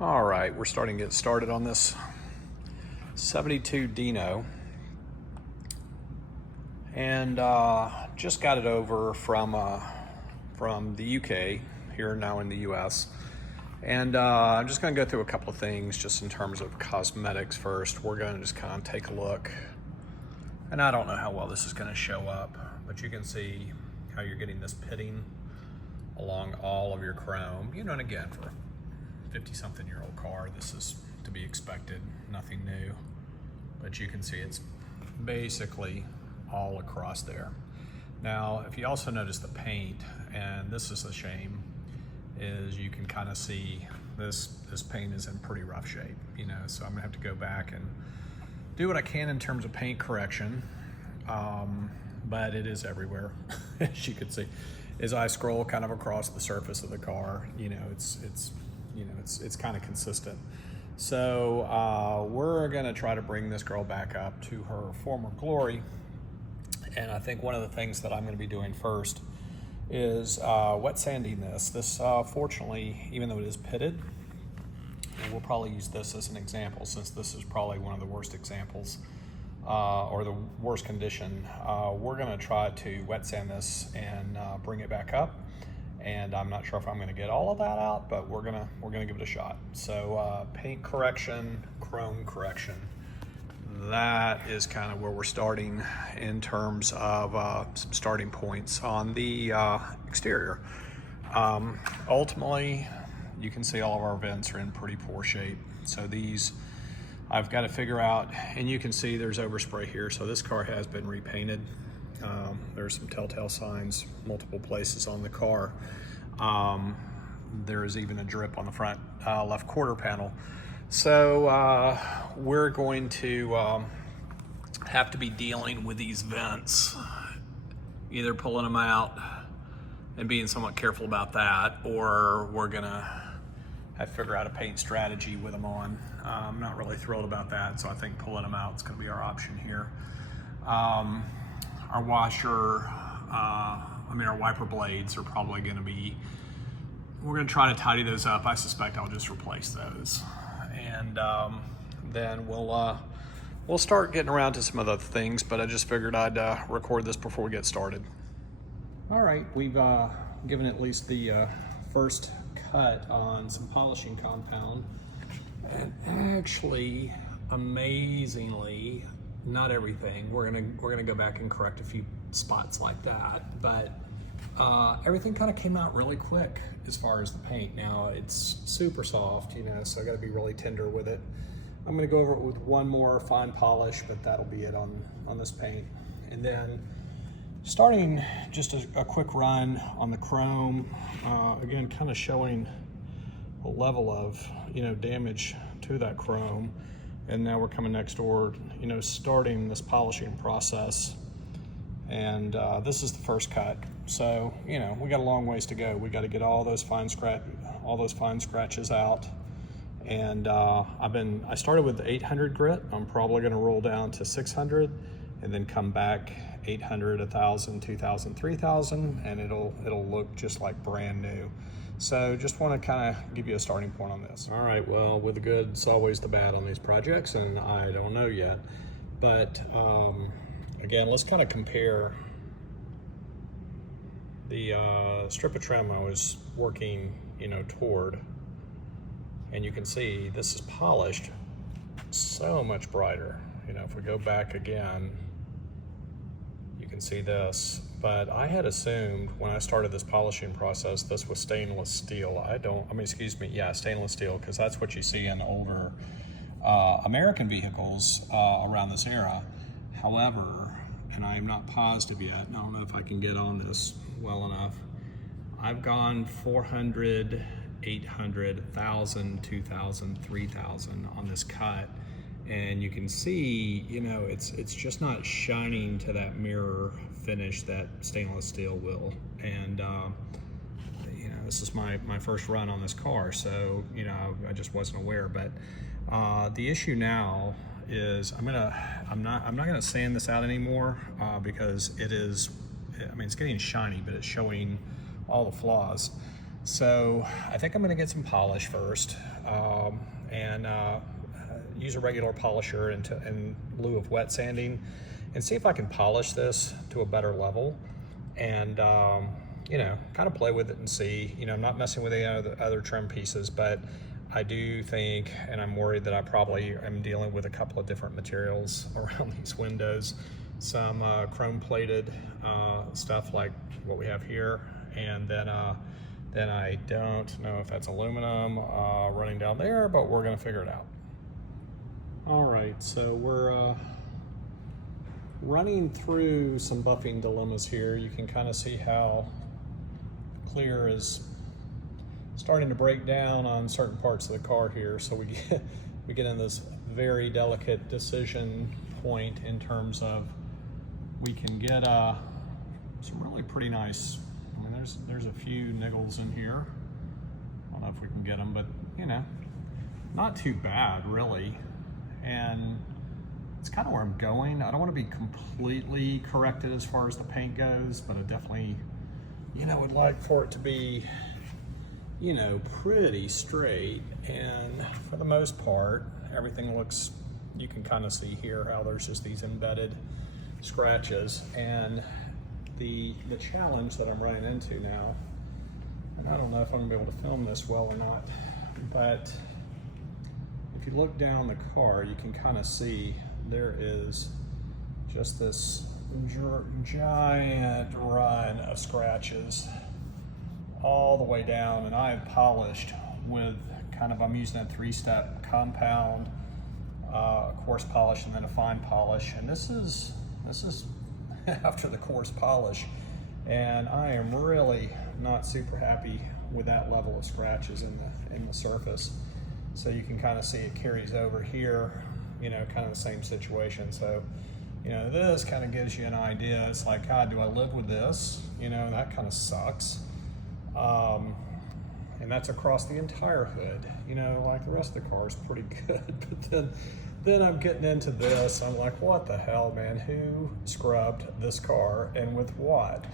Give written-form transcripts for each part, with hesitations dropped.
All right, we're starting to get started on this 72 Dino, and just got it over from the UK, here now in the US. And I'm just going to go through a couple of things just in terms of cosmetics first. We're going to just kind of take a look, and I don't know how well this is going to show up, but you can see how you're getting this pitting along all of your chrome. You know, and again, for 50-something-year-old car, this is to be expected, nothing new. But you can see it's basically all across there. Now, if you also notice the paint, and this is a shame, is you can kind of see this paint is in pretty rough shape, you know, so I'm gonna have to go back and do what I can in terms of paint correction, but it is everywhere, as you can see. As I scroll kind of across the surface of the car, you know, it's kind of consistent. So we're gonna try to bring this girl back up to her former glory. And I think one of the things that I'm gonna be doing first is wet sanding this. This, fortunately, even though it is pitted, and we'll probably use this as an example, since this is probably one of the worst examples, or the worst condition, we're gonna try to wet sand this and bring it back up. And I'm not sure if I'm going to get all of that out, but we're gonna give it a shot. So paint correction, chrome correction, that is kind of where we're starting in terms of some starting points on the exterior. Ultimately, you can see all of our vents are in pretty poor shape. So these I've got to figure out, and you can see there's overspray here. So this car has been repainted. There's some telltale signs multiple places on the car. There is even a drip on the front left quarter panel. So we're going to have to be dealing with these vents, either pulling them out and being somewhat careful about that, or we're gonna have to figure out a paint strategy with them on. I'm not really thrilled about that, so I think pulling them out is gonna be our option here. Our washer, our wiper blades are probably gonna be, we're gonna try to tidy those up. I suspect I'll just replace those. And then we'll start getting around to some other things, but I just figured I'd record this before we get started. All right, we've given at least the first cut on some polishing compound. And actually, amazingly, not everything. We're gonna go back and correct a few spots like that, but everything kind of came out really quick as far as the paint. Now it's super soft, you know, so I got to be really tender with it. I'm gonna go over it with one more fine polish, but that'll be it on this paint. And then starting just a quick run on the chrome, again, kind of showing a level of, you know, damage to that chrome. And now we're coming next door, you know, starting this polishing process. And this is the first cut. So, you know, we got a long ways to go. We got to get all those fine scratches out. And I started with the 800 grit. I'm probably going to roll down to 600 and then come back 800, 1,000, 2,000, 3,000, and it'll look just like brand new. So just want to kind of give you a starting point on this. All right, well, with the good, it's always the bad on these projects, and I don't know yet. But again, let's kind of compare the strip of trim I was working, you know, toward. And you can see this is polished so much brighter. You know, if we go back again, you can see this. But I had assumed when I started this polishing process, this was stainless steel. Stainless steel, because that's what you see in older American vehicles around this era. However, and I'm not positive yet, and I don't know if I can get on this well enough, I've gone 400, 800, 1,000, 2,000, 3,000 on this cut. And you can see, you know, it's just not shining to that mirror finish that stainless steel will. And you know, this is my first run on this car, so you know, I just wasn't aware. But the issue now is I'm not gonna sand this out anymore because it is, I mean, it's getting shiny, but it's showing all the flaws. So I think I'm going to get some polish first, and use a regular polisher in lieu of wet sanding, and see if I can polish this to a better level, and you know, kind of play with it and see. You know, I'm not messing with any other trim pieces, but I do think, and I'm worried that I probably am dealing with a couple of different materials around these windows. Some chrome plated stuff like what we have here, and then I don't know if that's aluminum running down there, but we're gonna figure it out. All right, so we're running through some buffing dilemmas here. You can kind of see how clear is starting to break down on certain parts of the car here. So we get in this very delicate decision point in terms of we can get some really pretty nice, I mean, there's a few niggles in here. I don't know if we can get them, but you know, not too bad really. And it's kind of where I'm going. I don't want to be completely corrected as far as the paint goes, but I definitely, you know, would like for it to be, you know, pretty straight. And for the most part, everything looks, you can kind of see here how there's just these embedded scratches. And the challenge that I'm running into now, and I don't know if I'm gonna be able to film this well or not, but if you look down the car, you can kind of see there is just this giant run of scratches all the way down, and I have polished with kind of, I'm using a 3-step compound, coarse polish, and then a fine polish, and this is after the coarse polish, and I am really not super happy with that level of scratches in the surface. So you can kind of see it carries over here, you know, kind of the same situation. So, you know, this kind of gives you an idea. It's like, God, do I live with this? You know, that kind of sucks. And that's across the entire hood. You know, like the rest of the car is pretty good, but then I'm getting into this. I'm like, what the hell, man? Who scrubbed this car and with what?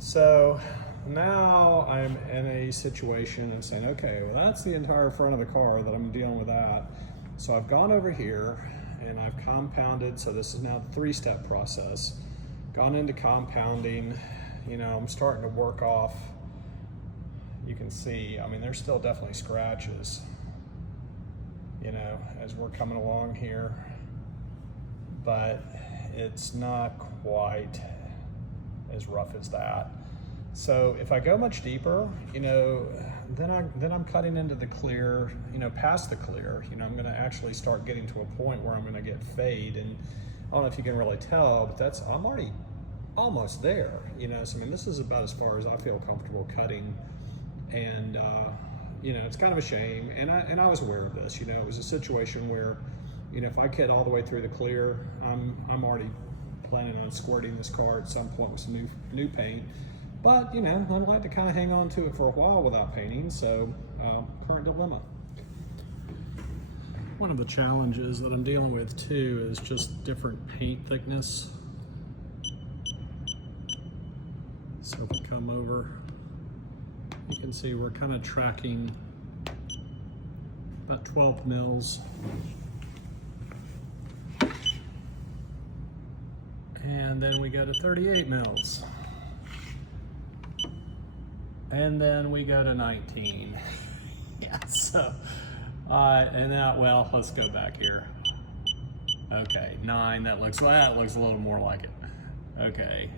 So now I'm in a situation and saying, okay, well, that's the entire front of the car that I'm dealing with that. So I've gone over here and I've compounded. So this is now the 3-step process. Gone into compounding. You know, I'm starting to work off. You can see, I mean, there's still definitely scratches, you know, as we're coming along here, but it's not quite as rough as that. So if I go much deeper, you know, then I'm cutting into the clear, you know, past the clear. You know, I'm gonna actually start getting to a point where I'm gonna get fade, and I don't know if you can really tell, but I'm already almost there, you know. So I mean, this is about as far as I feel comfortable cutting. And you know, it's kind of a shame, and I was aware of this. You know, it was a situation where, you know, if I cut all the way through the clear, I'm already planning on squirting this car at some point with some new paint. But you know, I'd like to kind of hang on to it for a while without painting. So current dilemma. One of the challenges that I'm dealing with too is just different paint thickness. So if we come over, you can see we're kind of tracking about 12 mils. And then we go to 38 mils. And then we go to 19. Yeah, so, and that, well, let's go back here. Okay, 9, that looks a little more like it. Okay,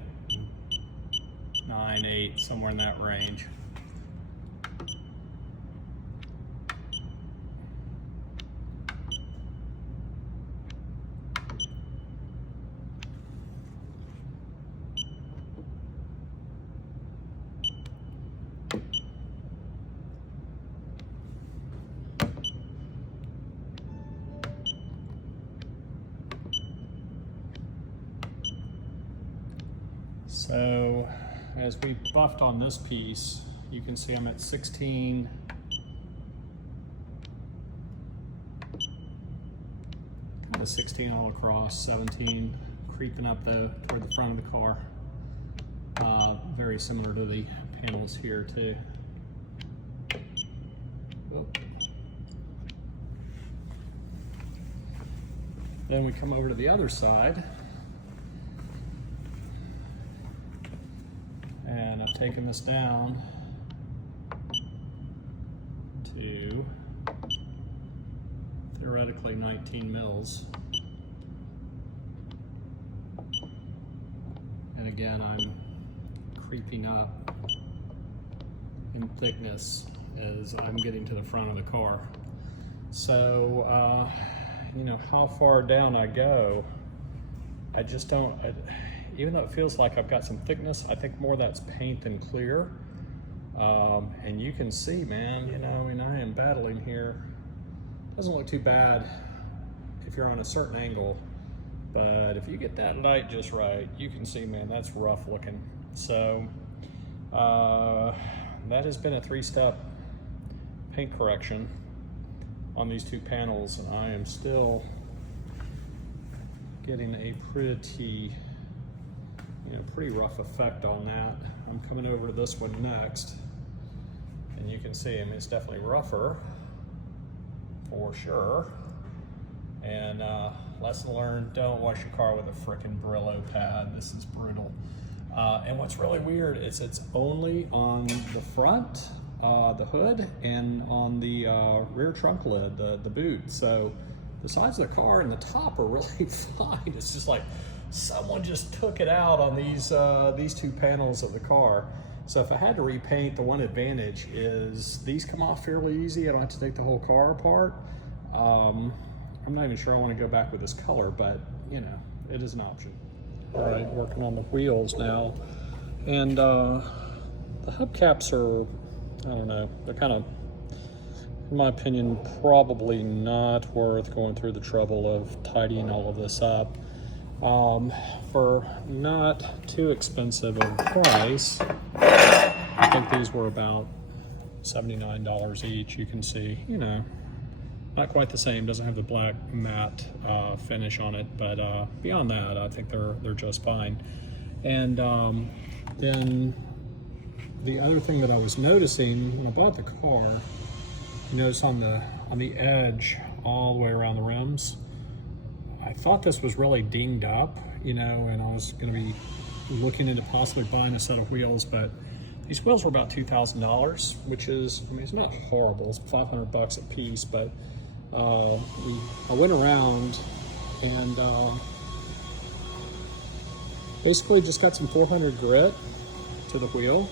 9, 8, somewhere in that range. So as we buffed on this piece, you can see I'm at 16. Kind of 16 all across, 17 creeping up though toward the front of the car. Very similar to the panels here too. Then we come over to the other side, and I've taken this down to theoretically 19 mils. And again, I'm creeping up in thickness as I'm getting to the front of the car. So, you know, how far down I go, I just don't, even though it feels like I've got some thickness, I think more that's paint than clear. And you can see, man, you know, and I am battling here. Doesn't look too bad if you're on a certain angle, but if you get that light just right, you can see, man, that's rough looking. So that has been a 3-step paint correction on these 2 panels, and I am still getting a pretty, you know, pretty rough effect on that. I'm coming over to this one next, and you can see, I mean, it's definitely rougher for sure. And lesson learned, don't wash your car with a frickin' Brillo pad. This is brutal. And what's really weird is it's only on the front, the hood, and on the rear trunk lid, the boot. So the sides of the car and the top are really fine. It's just like someone just took it out on these 2 panels of the car. So if I had to repaint, the one advantage is these come off fairly easy. I don't have to take the whole car apart. I'm not even sure I want to go back with this color, but you know, it is an option. All right, working on the wheels now. And the hubcaps are, I don't know, they're kind of, in my opinion, probably not worth going through the trouble of tidying all of this up. For not too expensive of a price, I think these were about $79 each. You can see, you know, not quite the same, doesn't have the black matte finish on it, but beyond that, I think they're just fine. And then the other thing that I was noticing when I bought the car, you notice on the edge all the way around the rims, I thought this was really dinged up, you know, and I was going to be looking into possibly buying a set of wheels, but these wheels were about $2,000, which is, I mean, it's not horrible. It's $500 a piece, but I went around and basically just got some 400 grit to the wheel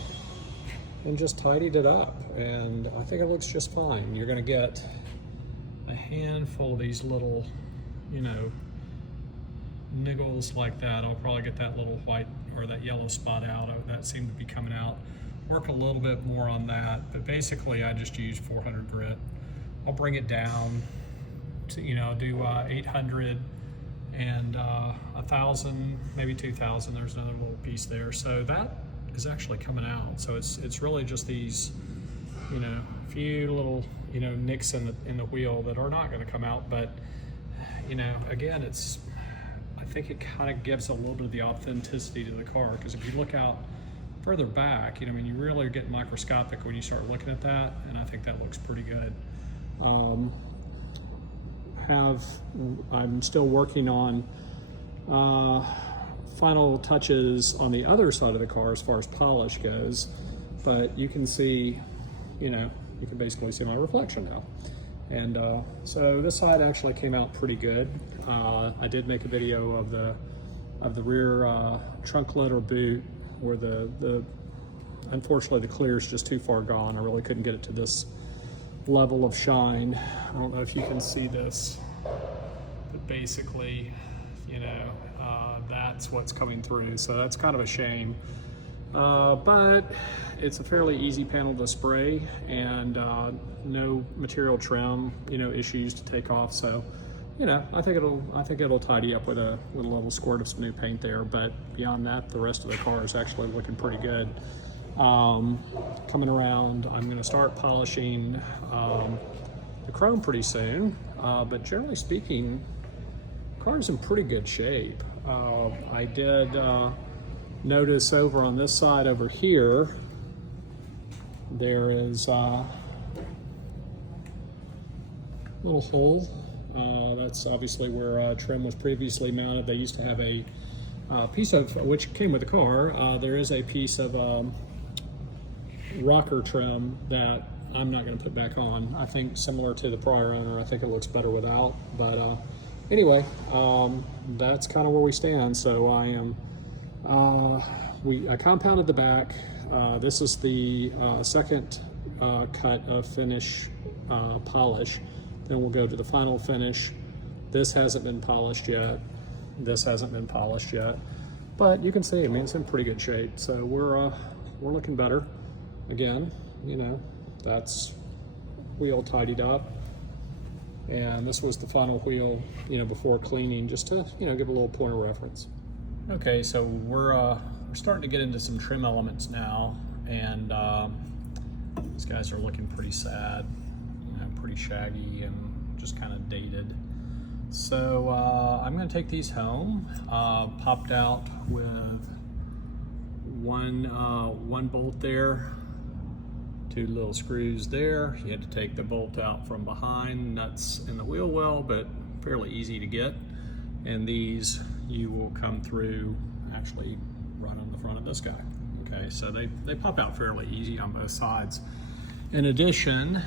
and just tidied it up, and I think it looks just fine. You're going to get a handful of these little, you know, niggles like that. I'll probably get that little white or that yellow spot out. That seemed to be coming out. Work a little bit more on that, but basically I just use 400 grit. I'll bring it down to, you know, do 800 and 1,000, maybe 2,000. There's another little piece there. So that is actually coming out. So it's really just these, you know, few little, you know, nicks in the wheel that are not going to come out. But, you know, again, I think it kind of gives a little bit of the authenticity to the car, because if you look out further back, you know, I mean, you really get microscopic when you start looking at that, and I think that looks pretty good. I'm still working on final touches on the other side of the car as far as polish goes, but you can see, you know, you can basically see my reflection now. And so this side actually came out pretty good. I did make a video of the rear trunk lid or boot, where unfortunately the clear is just too far gone. I really couldn't get it to this level of shine. I don't know if you can see this, but basically, you know, that's what's coming through. So that's kind of a shame. But it's a fairly easy panel to spray, and no material trim, you know, issues to take off. So, you know, I think it'll tidy up with a little squirt of some new paint there. But beyond that, the rest of the car is actually looking pretty good. Coming around, I'm going to start polishing the chrome pretty soon. But generally speaking, the car is in pretty good shape. I did notice over on this side over here, there is little hole. That's obviously where trim was previously mounted. They used to have a piece of, which came with the car, there is a piece of rocker trim that I'm not going to put back on. I think similar to the prior owner, I think it looks better without. But anyway, that's kind of where we stand. So I am, I compounded the back. This is the second cut of finish polish. Then we'll go to the final finish. This hasn't been polished yet. This hasn't been polished yet, but you can see, I mean, it's in pretty good shape. So we're looking better. Again, you know, that's wheel tidied up, and this was the final wheel, you know, before cleaning, just to, you know, give a little point of reference. Okay, so we're starting to get into some trim elements now, and these guys are looking pretty sad, you know, pretty shaggy and just kind of dated. So I'm going to take these home. Popped out with one bolt there, 2 little screws there. You had to take the bolt out from behind, nuts in the wheel well, but fairly easy to get. And these you will come through actually right on the front of this guy. Okay, so they pop out fairly easy on both sides. In addition,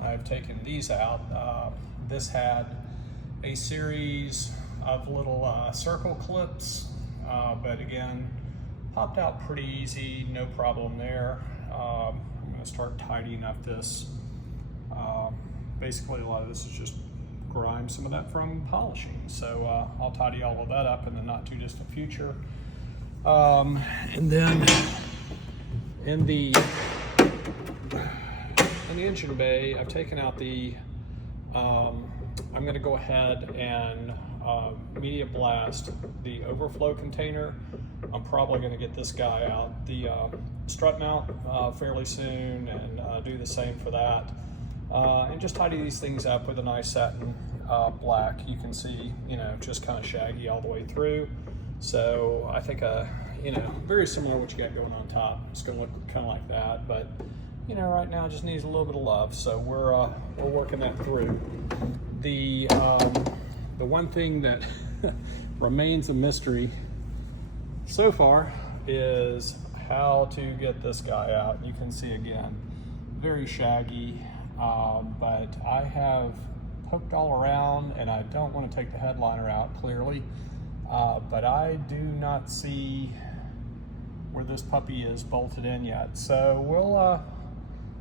I've taken these out. This had a series of little circle clips, but again, popped out pretty easy, no problem there. I'm gonna start tidying up this. Basically, a lot of this is just grime, some of that from polishing. So I'll tidy all of that up in the not too distant future. And then in the engine bay, I've taken out the, I'm going to go ahead and media blast the overflow container. I'm probably going to get this guy out, the strut mount, fairly soon, and do the same for that. And just tidy these things up with a nice satin black. You can see, you know, just kind of shaggy all the way through. So I think, you know, very similar to what you got going on top. It's going to look kind of like that, but you know, right now it just needs a little bit of love. So we're working that through. The one thing that remains a mystery so far is how to get this guy out. You can see again, very shaggy, but I have poked all around, and I don't want to take the headliner out clearly, but I do not see where this puppy is bolted in yet. So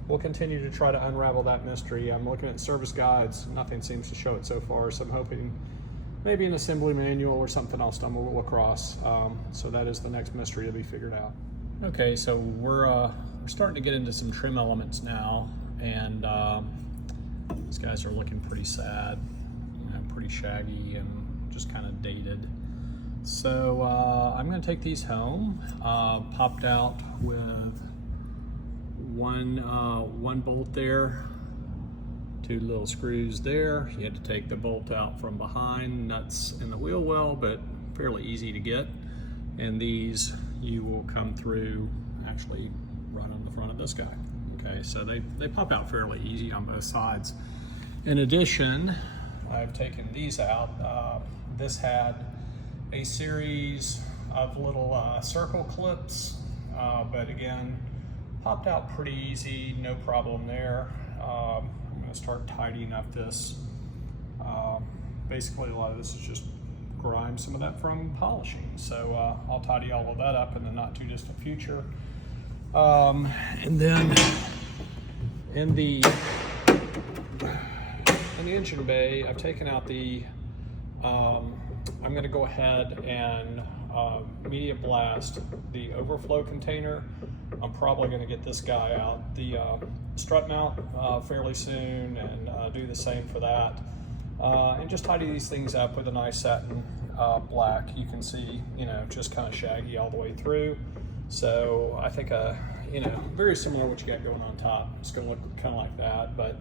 we'll continue to try to unravel that mystery. I'm looking at service guides. Nothing seems to show it so far, so I'm hoping maybe an assembly manual or something I'll stumble across. So that is the next mystery to be figured out. Okay, so we're starting to get into some trim elements now, and these guys are looking pretty sad, you know, pretty shaggy and just kind of dated. So I'm going to take these home. Popped out with one bolt there, 2 little screws there. You had to take the bolt out from behind, nuts in the wheel well, but fairly easy to get. And these you will come through actually right on the front of this guy. Okay, so they pop out fairly easy on both sides. In addition, I've taken these out. This had a series of little circle clips, but again, popped out pretty easy, no problem there. I'm going to start tidying up this. Basically, a lot of this is just grime, some of that from polishing. So I'll tidy all of that up in the not too distant future. And then in the engine bay, I've taken out the, I'm going to go ahead and media blast the overflow container. I'm probably going to get this guy out, the strut mount, fairly soon, and do the same for that. And just tidy these things up with a nice satin black. You can see, you know, just kind of shaggy all the way through. So I think, you know, very similar to what you got going on top. It's going to look kind of like that, but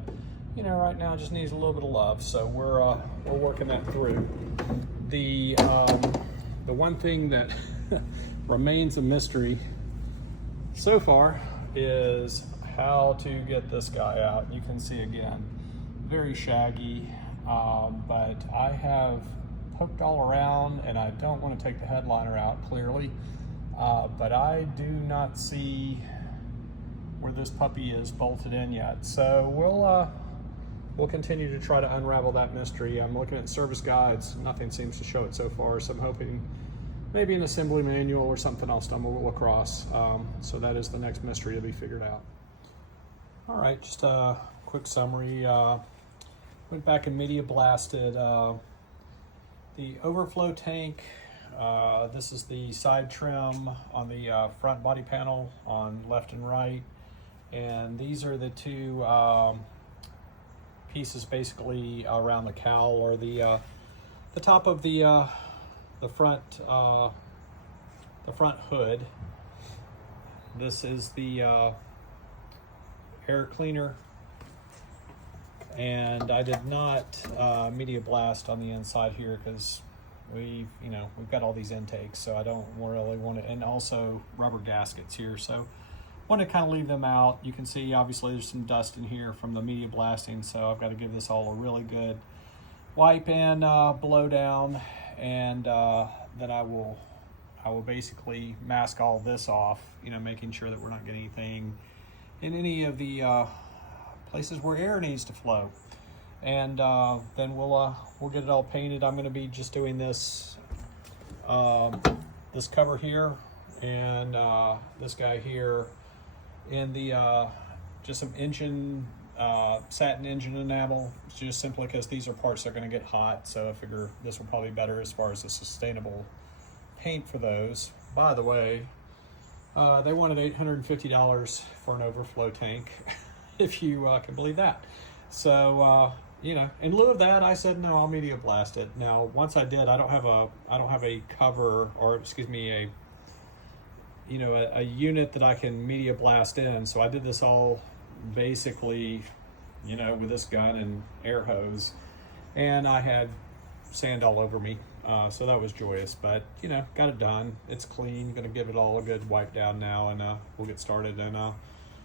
you know, right now it just needs a little bit of love. So we're working that through. The one thing that remains a mystery so far is how to get this guy out. You can see again, very shaggy, but I have poked all around, and I don't want to take the headliner out, clearly, but I do not see where this puppy is bolted in yet. So we'll continue to try to unravel that mystery. I'm looking at service guides. Nothing seems to show it so far, so I'm hoping maybe an assembly manual or something I'll stumble across. So that is the next mystery to be figured out. All right, just a quick summary. Went back and media blasted the overflow tank. This is the side trim on the front body panel on left and right. And these are the two pieces basically around the cowl, or the top of the front hood. This is the air cleaner, and I did not media blast on the inside here because we've got all these intakes, so I don't really want to, and also rubber gaskets here, so want to kind of leave them out. You can see obviously there's some dust in here from the media blasting, so I've got to give this all a really good wipe and blow down, and then I will basically mask all this off, making sure that we're not getting anything in any of the places where air needs to flow. And then we'll get it all painted. I'm going to be just doing this this cover here and this guy here in the just some engine satin engine enamel, just simply because these are parts that are going to get hot, so I figure this will probably be better as far as a sustainable paint for those. By the way, they wanted $850 for an overflow tank, if you can believe that. So in lieu of that, I said no, I'll media blast it. Now, once I did, I don't have a cover, or excuse me, a unit that I can media blast in. So I did this all basically, with this gun and air hose, and I had sand all over me. So that was joyous, but got it done. It's clean. Gonna give it all a good wipe down now, and we'll get started and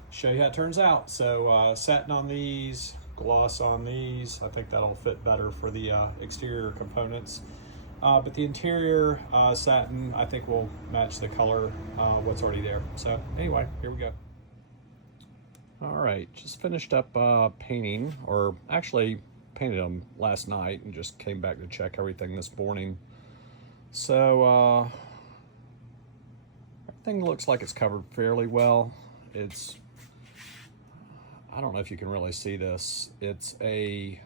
show you how it turns out. So satin on these, gloss on these. I think that'll fit better for the exterior components. But the interior satin, I think, will match the color what's already there. So anyway, here we go. All right, just finished up painting, or actually painted them last night and just came back to check everything this morning. So everything looks like it's covered fairly well. I don't know if you can really see this. It's a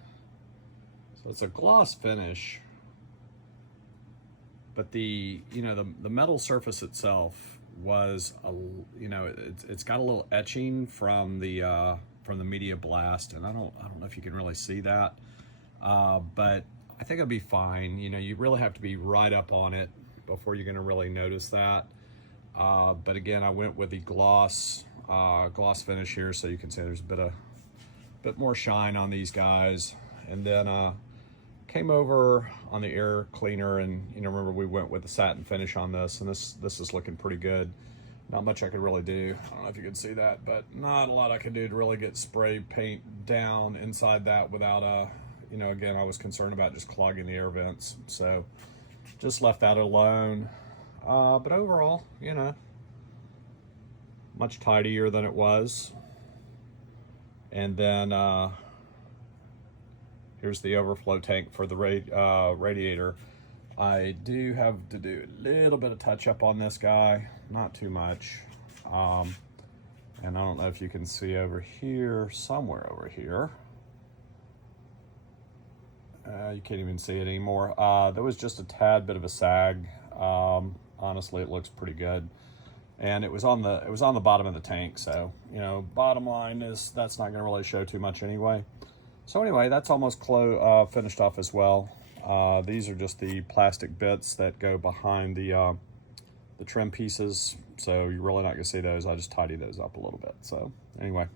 gloss finish, but the metal surface itself was it's got a little etching from the media blast, and I don't know if you can really see that, but I think it'll be fine. You really have to be right up on it before you're going to really notice that. But again, I went with the gloss finish here, so you can see there's a bit more shine on these guys. And then came over on the air cleaner, and remember we went with the satin finish on this, and this is looking pretty good. Not much I could really do. I don't know if you can see that, but not a lot I could do to really get spray paint down inside that without again, I was concerned about just clogging the air vents, so just left that alone. But overall, much tidier than it was. And then here's the overflow tank for the radiator. I do have to do a little bit of touch up on this guy, not too much. And I don't know if you can see over here, somewhere over here. You can't even see it anymore. There was just a tad bit of a sag. Honestly, it looks pretty good. And it was on the bottom of the tank, so bottom line is that's not going to really show too much anyway. So anyway, that's almost finished off as well. These are just the plastic bits that go behind the trim pieces, so you're really not going to see those. I just tidy those up a little bit. So anyway.